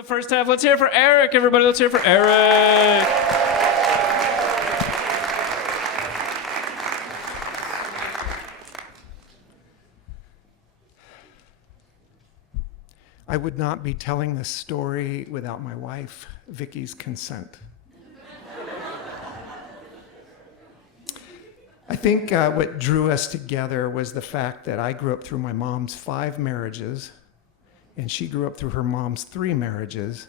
the first half. Let's hear it for Eric, everybody. Let's hear it for Eric. I would not be telling this story without my wife, Vicki's consent. I think what drew us together was the fact that I grew up through my mom's 5 marriages, and she grew up through her mom's 3 marriages.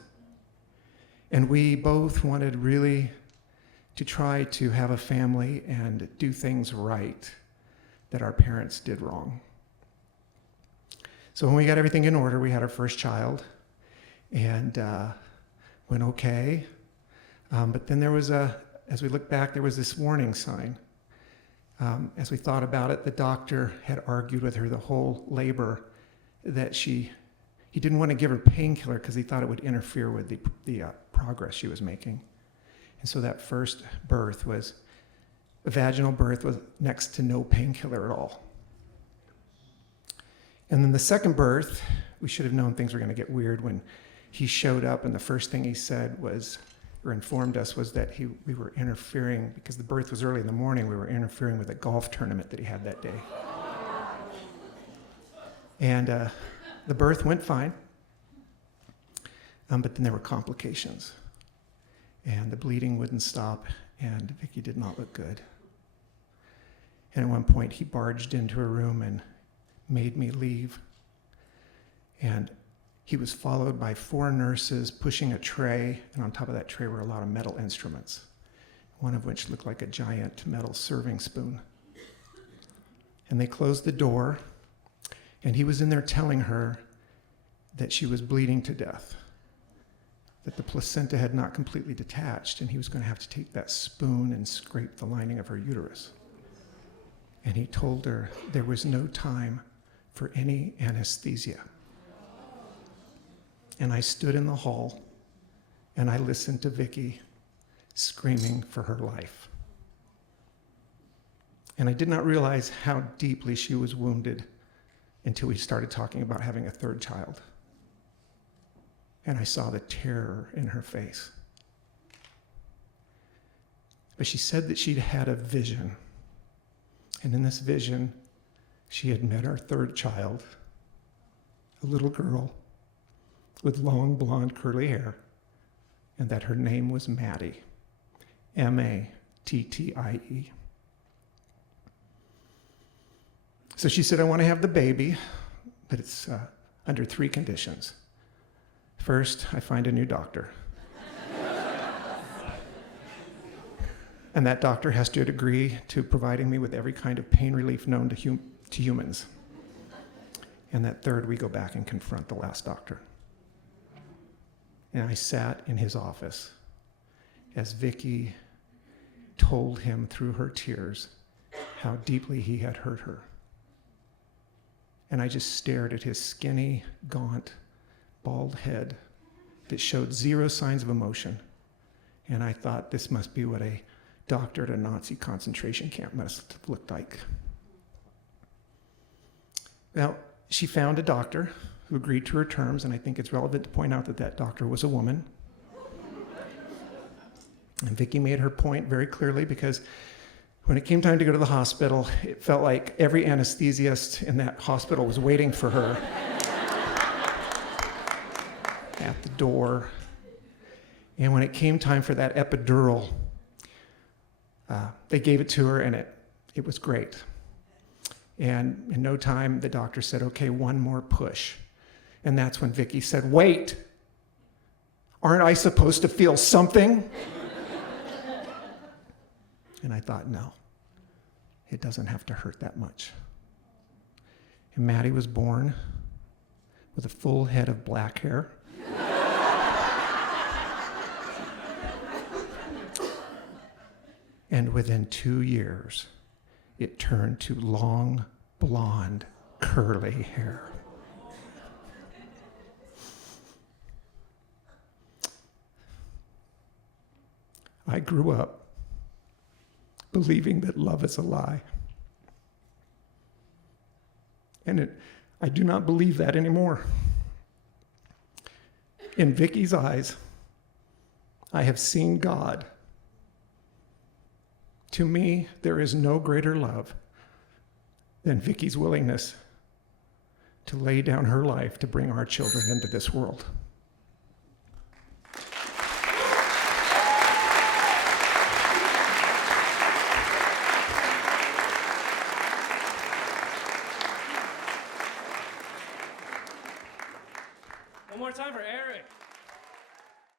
And we both wanted really to try to have a family and do things right that our parents did wrong. So when we got everything in order, we had our first child, and went okay. But then there was as we look back, there was this warning sign. As we thought about it, the doctor had argued with her the whole labor that he didn't want to give her painkiller because he thought it would interfere with the progress she was making. And so that first birth was a vaginal birth with next to no painkiller at all. And then the second birth, we should have known things were going to get weird when he showed up, and the first thing he said was, or informed us, was that we were interfering, because the birth was early in the morning, we were interfering with a golf tournament that he had that day. And the birth went fine, but then there were complications. And the bleeding wouldn't stop, and Vicki did not look good. And at one point, he barged into her room and made me leave. And he was followed by 4 nurses pushing a tray, and on top of that tray were a lot of metal instruments, one of which looked like a giant metal serving spoon. And they closed the door, and he was in there telling her that she was bleeding to death, that the placenta had not completely detached, and he was going to have to take that spoon and scrape the lining of her uterus. And he told her there was no time for any anesthesia. And I stood in the hall, and I listened to Vicki screaming for her life. And I did not realize how deeply she was wounded until we started talking about having a 3rd child. And I saw the terror in her face. But she said that she'd had a vision. And in this vision, she had met our 3rd child, a little girl with long blonde curly hair, and that her name was Maddie, M-A-T-T-I-E. So she said, I want to have the baby, but it's under 3 conditions. First, I find a new doctor. And that doctor has to agree to providing me with every kind of pain relief known to humans. And that third, we go back and confront the last doctor. And I sat in his office as Vicki told him through her tears how deeply he had hurt her. And I just stared at his skinny, gaunt, bald head that showed 0 signs of emotion. And I thought, this must be what a doctor at a Nazi concentration camp must have looked like. Well, she found a doctor who agreed to her terms, and I think it's relevant to point out that that doctor was a woman. And Vicki made her point very clearly, because when it came time to go to the hospital, it felt like every anesthesiast in that hospital was waiting for her at the door. And when it came time for that epidural, they gave it to her, and it was great. And in no time, the doctor said, okay, 1 more push. And that's when Vicki said, wait, aren't I supposed to feel something? And I thought, no, it doesn't have to hurt that much. And Maddie was born with a full head of black hair. And within 2 years, it turned to long, blonde, curly hair. I grew up believing that love is a lie. And I do not believe that anymore. In Vicki's eyes, I have seen God. To me, there is no greater love than Vicki's willingness to lay down her life to bring our children into this world. One more time for Eric.